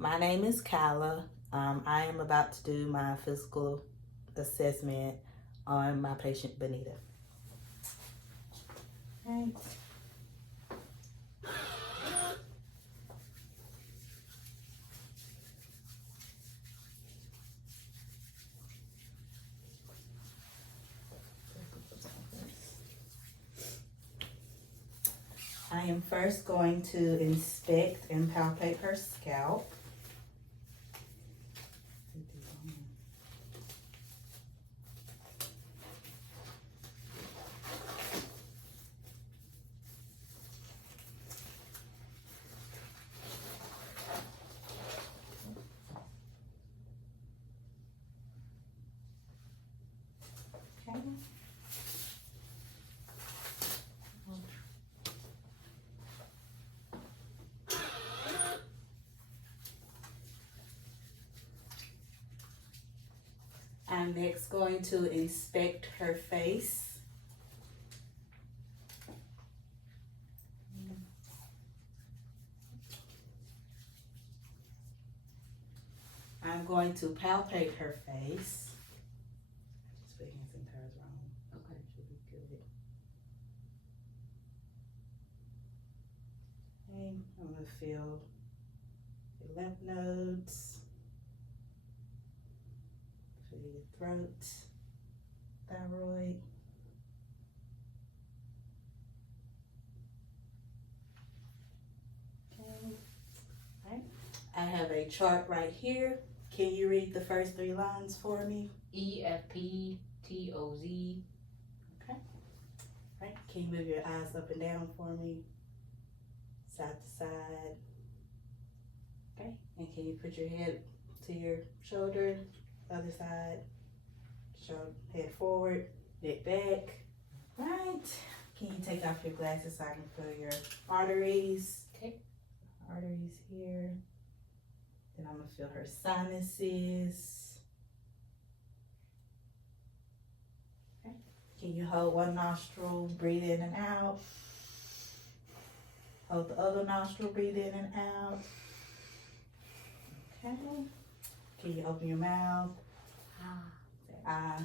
My name is Kyla. I am about to do my physical assessment on my patient Benita. Right. I am first going to inspect and palpate her scalp. Okay. I'm next going to inspect her face. I'm going to palpate her face. Just put hands and toes wrong. Okay, should be good. Okay, I'm going to feel your lymph nodes, feel your throat, thyroid. Okay, all right. I have a chart right here. Can you read the first three lines for me? EFPTOZ. Okay. Right. Can you move your eyes up and down for me? Side to side. Okay. And can you put your head to your shoulder? Other side. Shoulder, head forward, neck back. Right. Can you take off your glasses so I can feel your arteries? Okay. Arteries here. Then I'm gonna feel her sinuses. Okay. Can you hold one nostril, breathe in and out? Hold the other nostril, breathe in and out. Okay. Can you open your mouth? Say ah.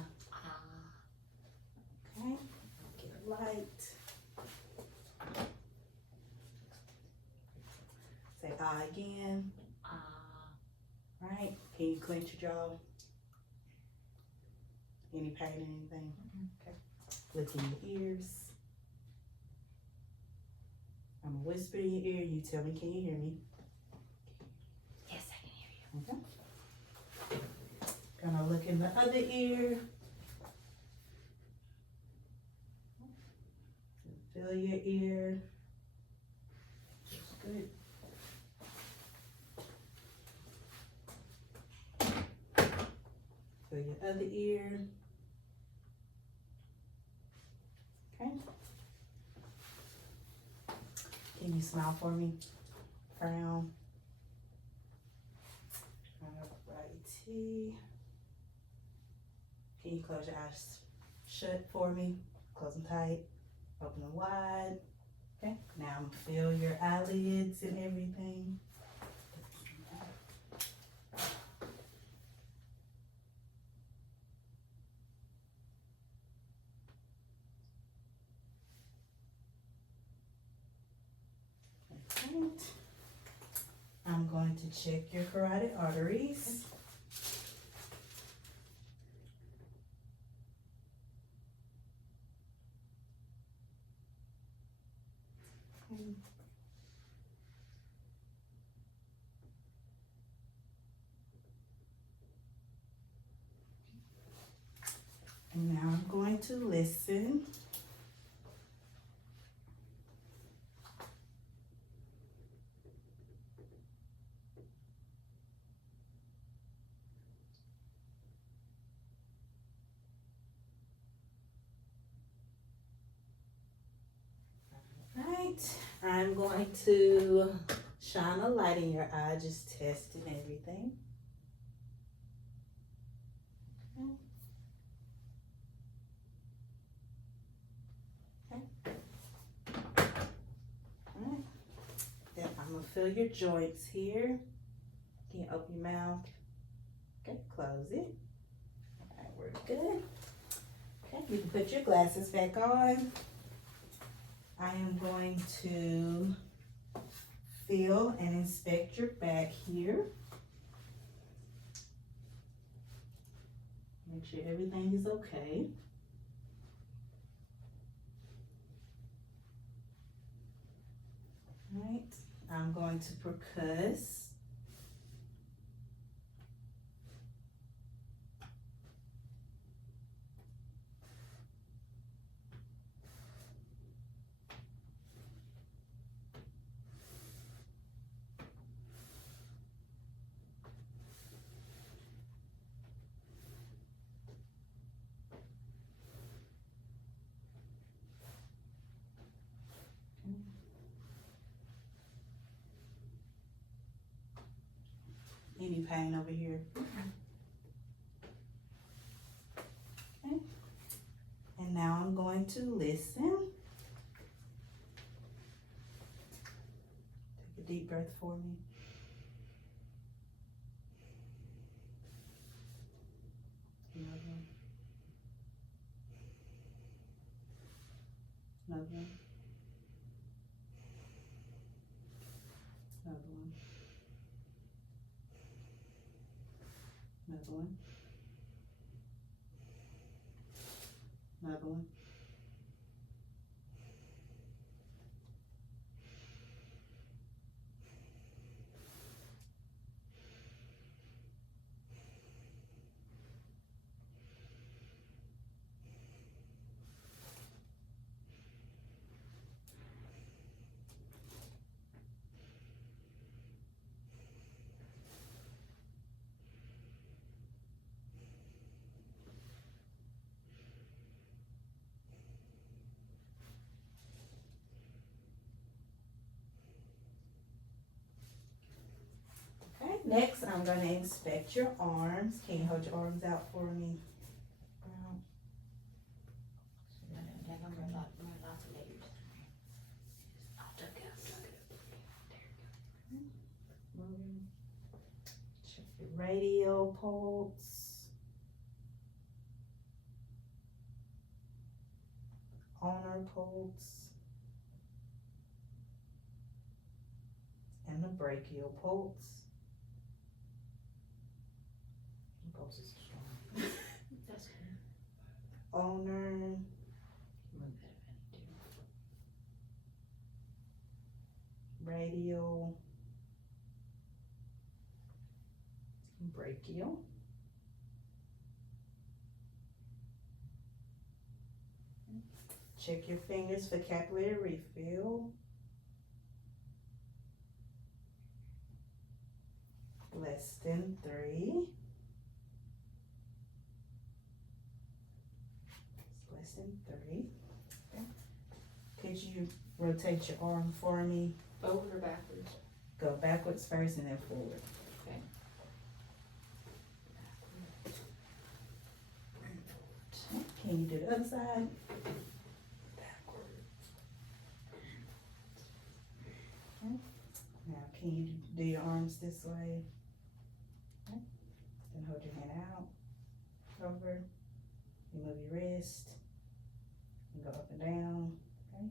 Okay. Get it light. Say ah again. Right. Can you clench your jaw? Any pain or anything? Okay. Look in your ears. I'm gonna whisper in your ear. You tell me, can you hear me? Yes, I can hear you. Okay. Gonna look in the other ear. Feel your ear. Good. Feel your other ear. Okay. Can you smile for me? Frown. Alrighty. Can you close your eyes shut for me? Close them tight. Open them wide. Okay. Now I'm gonna feel your eyelids and everything. Right. I'm going to check your carotid arteries. Okay. And now I'm going to listen. Right, I'm going to shine a light in your eye, just testing everything. Okay. All right. Then I'm gonna feel your joints here. Open your mouth. Okay, close it. Alright, we're good. Okay, you can put your glasses back on. I am going to feel and inspect your back here. Make sure everything is okay. Right, I'm going to percuss. Any pain over here? Okay. And now I'm going to listen. Take a deep breath for me. Another one. Another one. Another one. Another one. Another one. Okay, next I'm going to inspect your arms. Can you hold your arms out for me? Check your radial pulse, ulnar pulse, and the brachial pulse. The pulse is strong. That's good. Ulnar, Move that if I need to. radial, brachial. Check your fingers for capillary refill. Less than 3. It's less than 3. Okay. Could you rotate your arm for me? Forward or backwards? Go backwards first and then forward. Okay. Can you do the other side? Okay. Now, can you do your arms this way? Okay. Then hold your hand out, over. You move your wrist. You go up and down. Okay.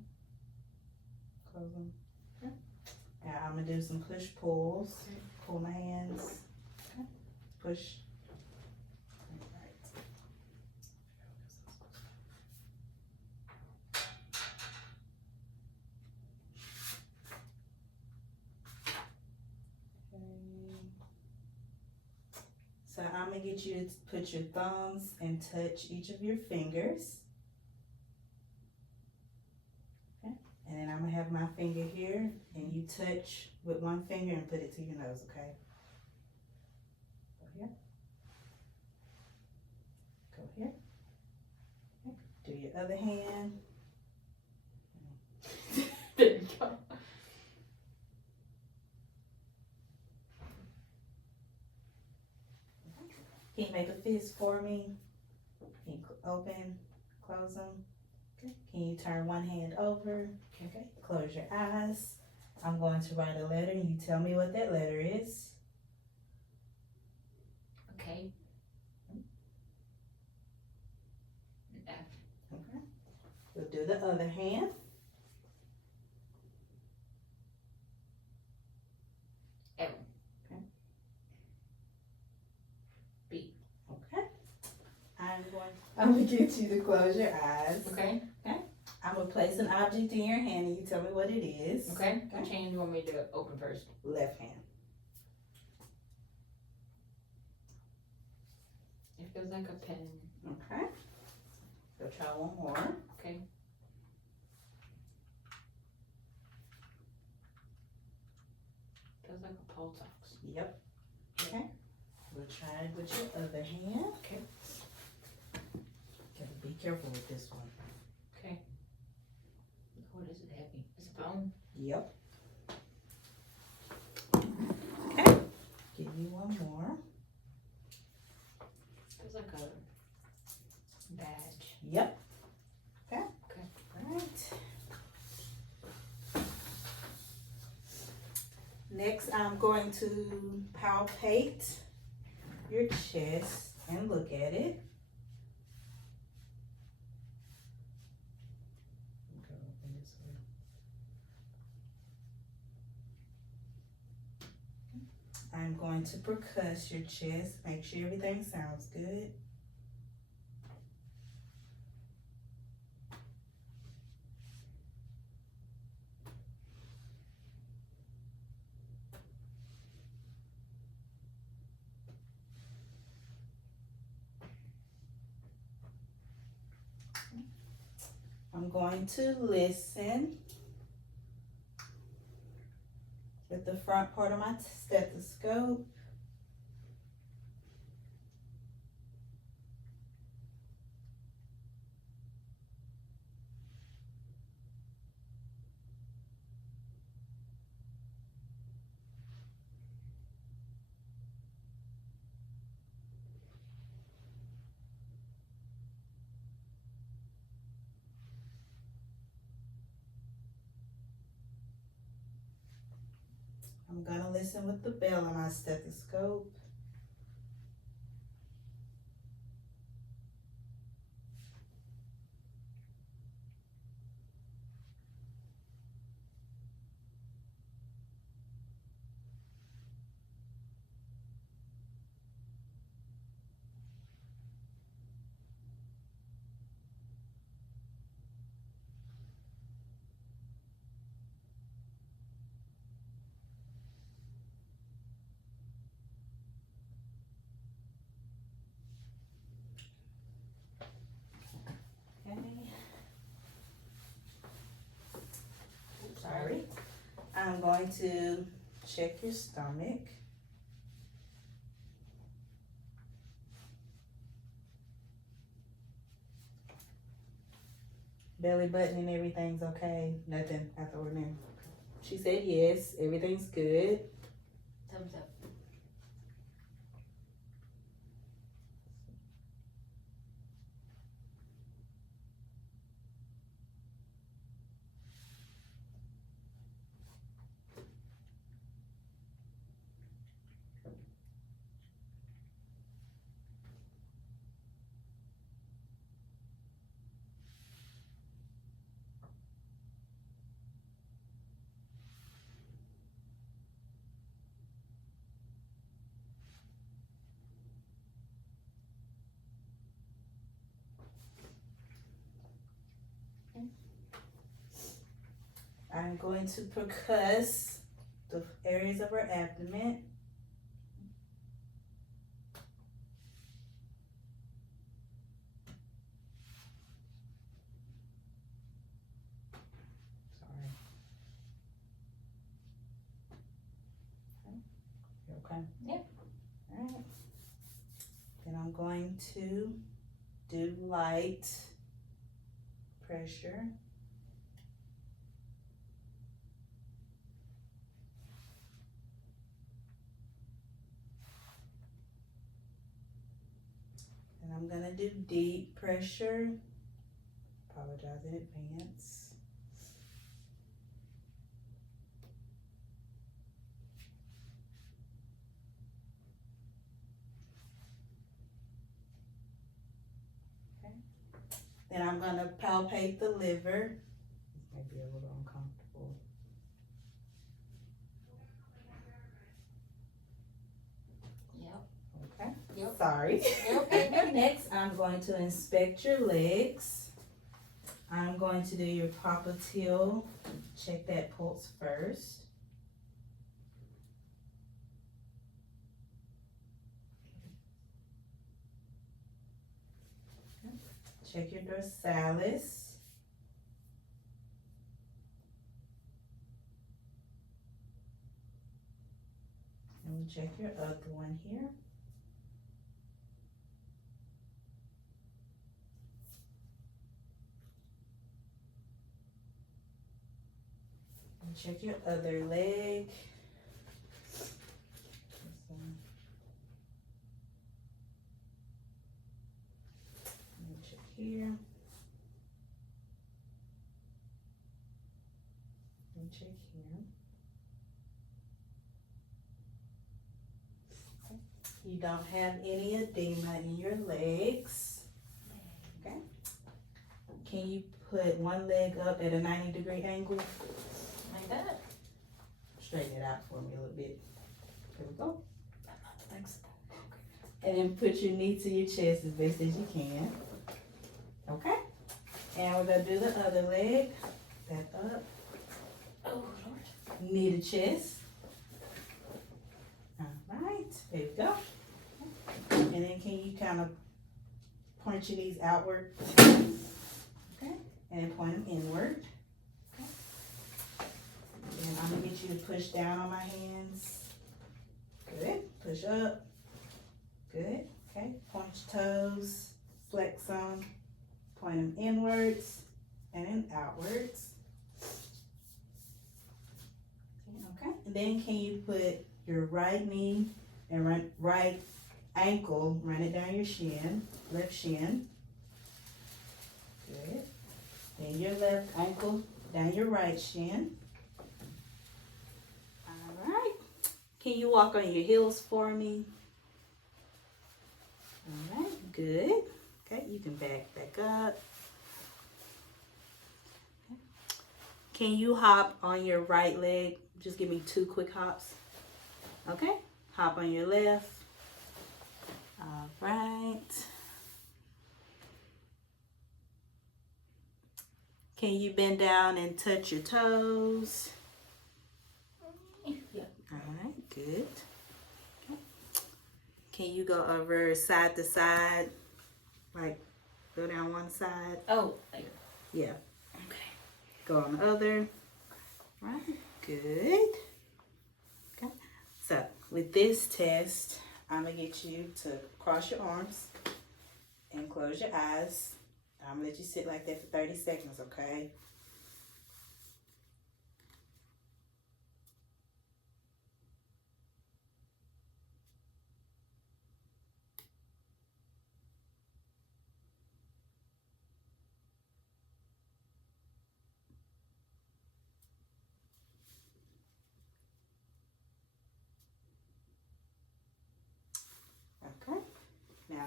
Close them. Okay. Now I'm gonna do some push pulls. Okay. Pull my hands. Okay. Push. Right. Okay. So I'm gonna get you to put your thumbs and touch each of your fingers. Okay. And then I'm gonna have my finger here and you touch with one finger and put it to your nose, okay? Go here. Go here. Okay. Do your other hand. There you go. Can you make a fist for me? Can you open, close them? Okay. Can you turn one hand over? Okay. Close your eyes. I'm going to write a letter and you tell me what that letter is. do the other hand. L. Okay. B. Okay. I'm going to get you to close your eyes. Okay. I'm going to place an object in your hand and you tell me what it is. Okay. Which hand do you want me to open first? Left hand. It feels like a pen. Okay. So try one more. Okay. Feels like a Paul Talks. Yep. Okay. We'll try it with your other hand. Okay. Gotta be careful with this one. Okay. What is it heavy? Is it bone? Yep. Okay. Give me one more. Feels like a badge. Yep. Okay. Okay. Alright. Next, I'm going to palpate your chest and look at it. I'm going to percuss your chest, make sure everything sounds good. I'm going to listen with the front part of my stethoscope. I'm gonna listen with the bell on my stethoscope. Okay. Sorry. I'm going to check your stomach. Belly button and everything's okay. Nothing out the ordinary. She said yes. Everything's good. Thumbs up. I'm going to percuss the areas of her abdomen. Sorry. You okay? Yeah. All right. Then I'm going to do light pressure. And I'm gonna do deep pressure. Apologize in advance. And I'm gonna palpate the liver. This may be a little uncomfortable. Yep. Okay. Yep. Sorry. Okay. Next, I'm going to inspect your legs. I'm going to do your popliteal. Check that pulse first. Check your dorsalis. And we'll check your other one here. And check your other leg. This one. And check here. And check here. Okay. You don't have any edema in your legs. Okay. Can you put one leg up at a 90-degree angle? Like that. Straighten it out for me a little bit. There we go. Thanks. And then put your knee to your chest as best as you can. Okay? And we're gonna do the other leg. Back up. Oh, Lord. Knee to chest. All right, there you go. And then can you kind of point your knees outward? Okay, and then point them inward. Okay. And I'm gonna get you to push down on my hands. Good. Push up. Good. Okay. Point your toes. Flex them. Point them inwards and then outwards. Okay. And then can you put your right knee and right ankle, run it down your shin, left shin. Good. Then your left ankle down your right shin. All right. Can you walk on your heels for me? All right, good. Okay, you can back up. Okay. Can you hop on your right leg? Just give me 2 quick hops. Okay, hop on your left. All right. Can you bend down and touch your toes? Yeah. All right, good. Okay. Can you go over side to side? Like, go down one side? Oh, there. Yeah. Okay. Go on the other. Right, good. Okay, so with this test, I'm gonna get you to cross your arms and close your eyes. I'm gonna let you sit like that for 30 seconds, okay? Okay, now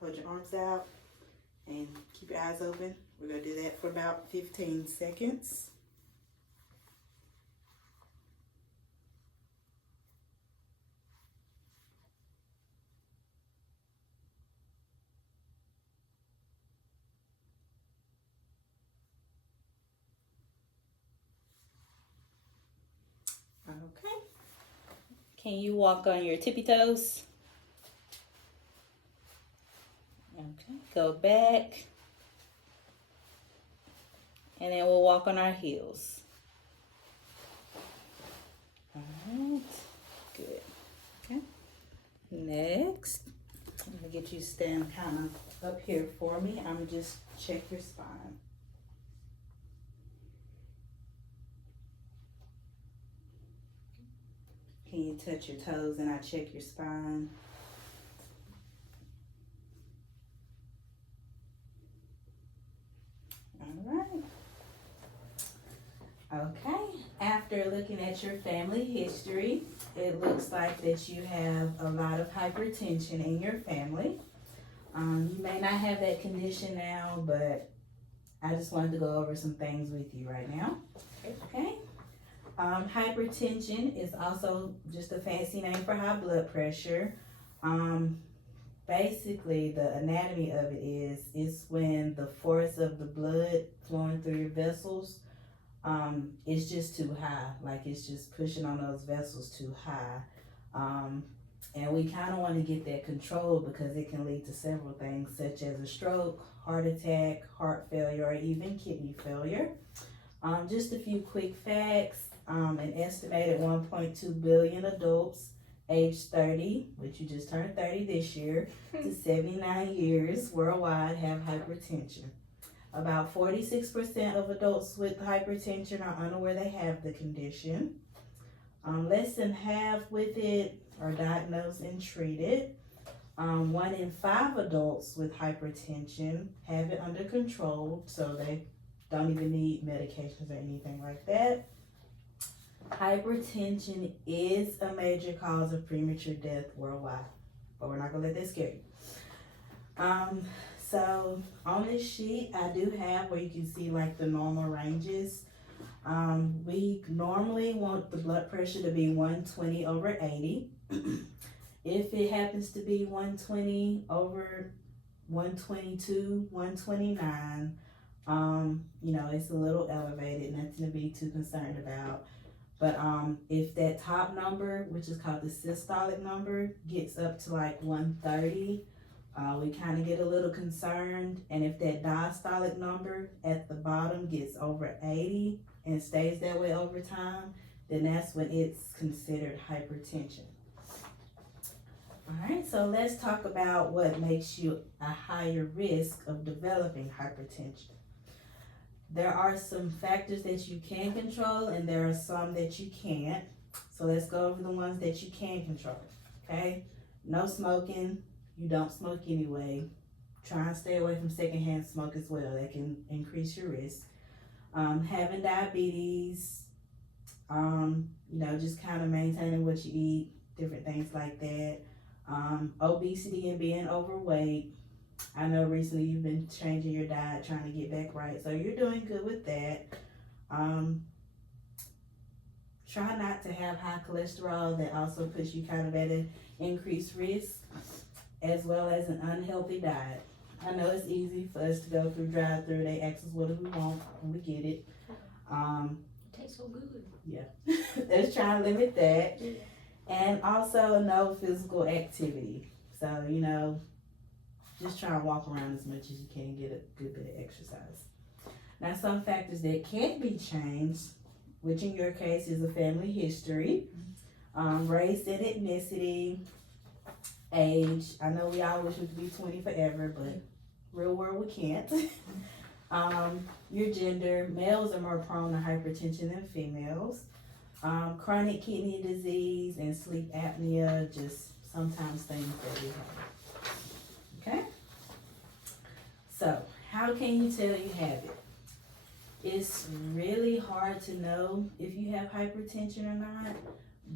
hold your arms out and keep your eyes open. We're gonna do that for about 15 seconds. Okay. Can you walk on your tippy toes? Okay, go back. And then we'll walk on our heels. All right, good. Okay, next, I'm gonna get you to stand kind of up here for me. I'm gonna just check your spine. Can you touch your toes and I check your spine? All right. Okay, after looking at your family history, it looks like that you have a lot of hypertension in your family. You may not have that condition now, but I just wanted to go over some things with you right now. Okay. Hypertension is also just a fancy name for high blood pressure. Basically, the anatomy of it is when the force of the blood flowing through your vessels is just too high. Like it's just pushing on those vessels too high. And we kind of want to get that controlled because it can lead to several things such as a stroke, heart attack, heart failure, or even kidney failure. Just a few quick facts. An estimated 1.2 billion adults age 30, which you just turned 30 this year, to 79 years worldwide have hypertension. About 46% of adults with hypertension are unaware they have the condition. Less than half with it are diagnosed and treated. 1 in 5 adults with hypertension have it under control, so they don't even need medications or anything like that. Hypertension is a major cause of premature death worldwide, but we're not gonna let that scare you. So on this sheet, I do have where you can see like the normal ranges. We normally want the blood pressure to be 120 over 80. If it happens to be 120 over 122, 129, it's a little elevated, nothing to be too concerned about. But if that top number, which is called the systolic number, gets up to like 130, we kind of get a little concerned. And if that diastolic number at the bottom gets over 80 and stays that way over time, then that's when it's considered hypertension. All right, so let's talk about what makes you a higher risk of developing hypertension. There are some factors that you can control and there are some that you can't. So let's go over the ones that you can control, okay? No smoking. You don't smoke anyway. Try and stay away from secondhand smoke as well. That can increase your risk. Having diabetes, just kind of maintaining what you eat, different things like that. Obesity and being overweight. I know recently you've been changing your diet, trying to get back right, so you're doing good with that. Try not to have high cholesterol. That also puts you kind of at an increased risk, as well as an unhealthy diet. I know it's easy for us to go through drive-through. They ask us what do we want, and we get it. It tastes so good. Yeah, let's try and limit that. Yeah. And also no physical activity. So, just try and walk around as much as you can, get a good bit of exercise. Now, some factors that can't be changed, which in your case is a family history, race and ethnicity, age. I know we all wish we could be 20 forever, but real world we can't. Your gender, males are more prone to hypertension than females. Chronic kidney disease and sleep apnea, just sometimes things that we have. Okay? So, how can you tell you have it? It's really hard to know if you have hypertension or not,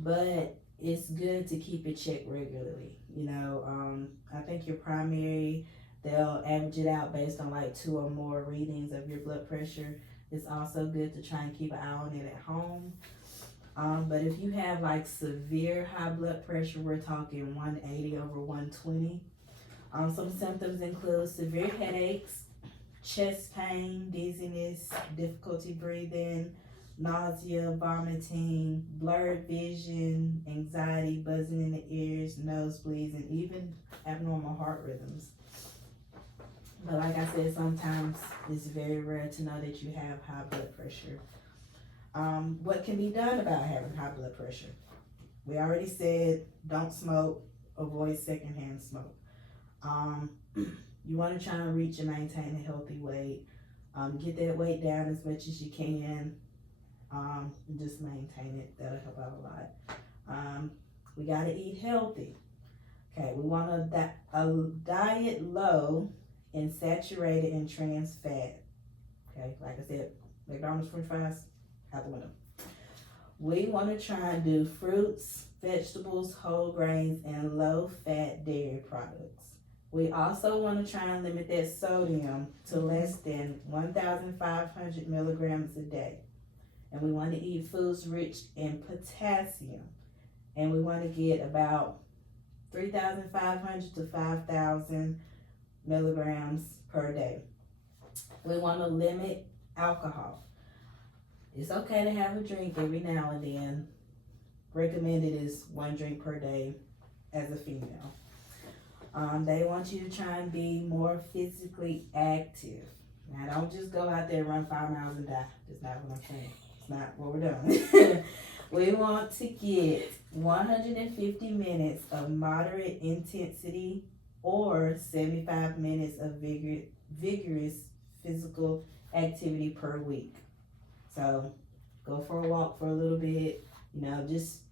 but it's good to keep it checked regularly. I think your primary, they'll average it out based on like 2 or more readings of your blood pressure. It's also good to try and keep an eye on it at home. But if you have like severe high blood pressure, we're talking 180 over 120. Some symptoms include severe headaches, chest pain, dizziness, difficulty breathing, nausea, vomiting, blurred vision, anxiety, buzzing in the ears, nosebleeds, and even abnormal heart rhythms. But like I said, sometimes it's very rare to know that you have high blood pressure. What can be done about having high blood pressure? We already said don't smoke, avoid secondhand smoke. You want to try and reach and maintain a healthy weight. Get that weight down as much as you can. And just maintain it. That'll help out a lot. We got to eat healthy. Okay, we want a diet low in saturated and trans fat. Okay, like I said, McDonald's French fries, out the window. We want to try and do fruits, vegetables, whole grains, and low-fat dairy products. We also want to try and limit that sodium to less than 1,500 milligrams a day. And we want to eat foods rich in potassium. And we want to get about 3,500 to 5,000 milligrams per day. We want to limit alcohol. It's okay to have a drink every now and then. Recommended is 1 drink per day as a female. They want you to try and be more physically active. Now, don't just go out there and run 5 miles and die. That's not what I'm saying. It's not what we're doing. We want to get 150 minutes of moderate intensity or 75 minutes of vigorous physical activity per week. So go for a walk for a little bit, just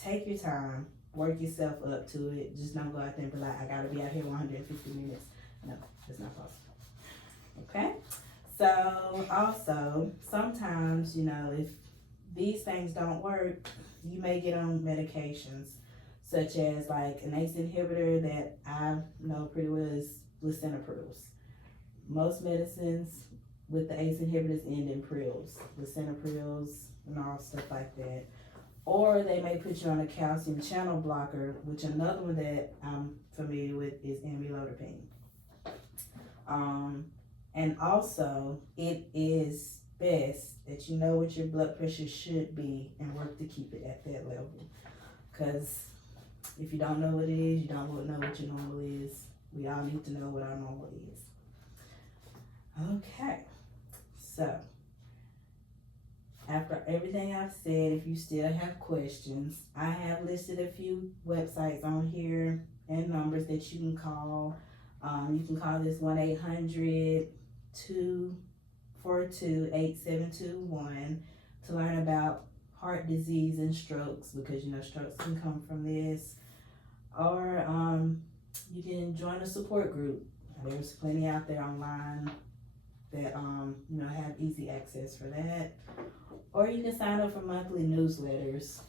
take your time, work yourself up to it. Just don't go out there and be like, I gotta be out here 150 minutes. No, that's not possible. Okay? So also, sometimes, if these things don't work, you may get on medications, such as like an ACE inhibitor that I know pretty well is lisinoprils. Most medicines with the ACE inhibitors end in prils, lisinoprils and all stuff like that. Or they may put you on a calcium channel blocker, which another one that I'm familiar with is amlodipine. And also, it is best that you know what your blood pressure should be and work to keep it at that level. Because if you don't know what it is, you don't know what your normal is. We all need to know what our normal is. Okay, so after everything I've said, if you still have questions, I have listed a few websites on here and numbers that you can call. You can call this 1-800-242-8721 to learn about heart disease and strokes, because strokes can come from this. Or you can join a support group. There's plenty out there online that have easy access for that. Or you can sign up for monthly newsletters,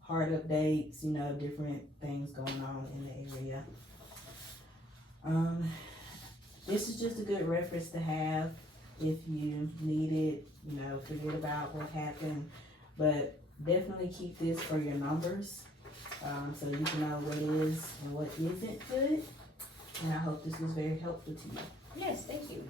heart updates, different things going on in the area. This is just a good reference to have if you need it, forget about what happened, but definitely keep this for your numbers, so you can know what is and what isn't good. And I hope this was very helpful to you. Yes, thank you.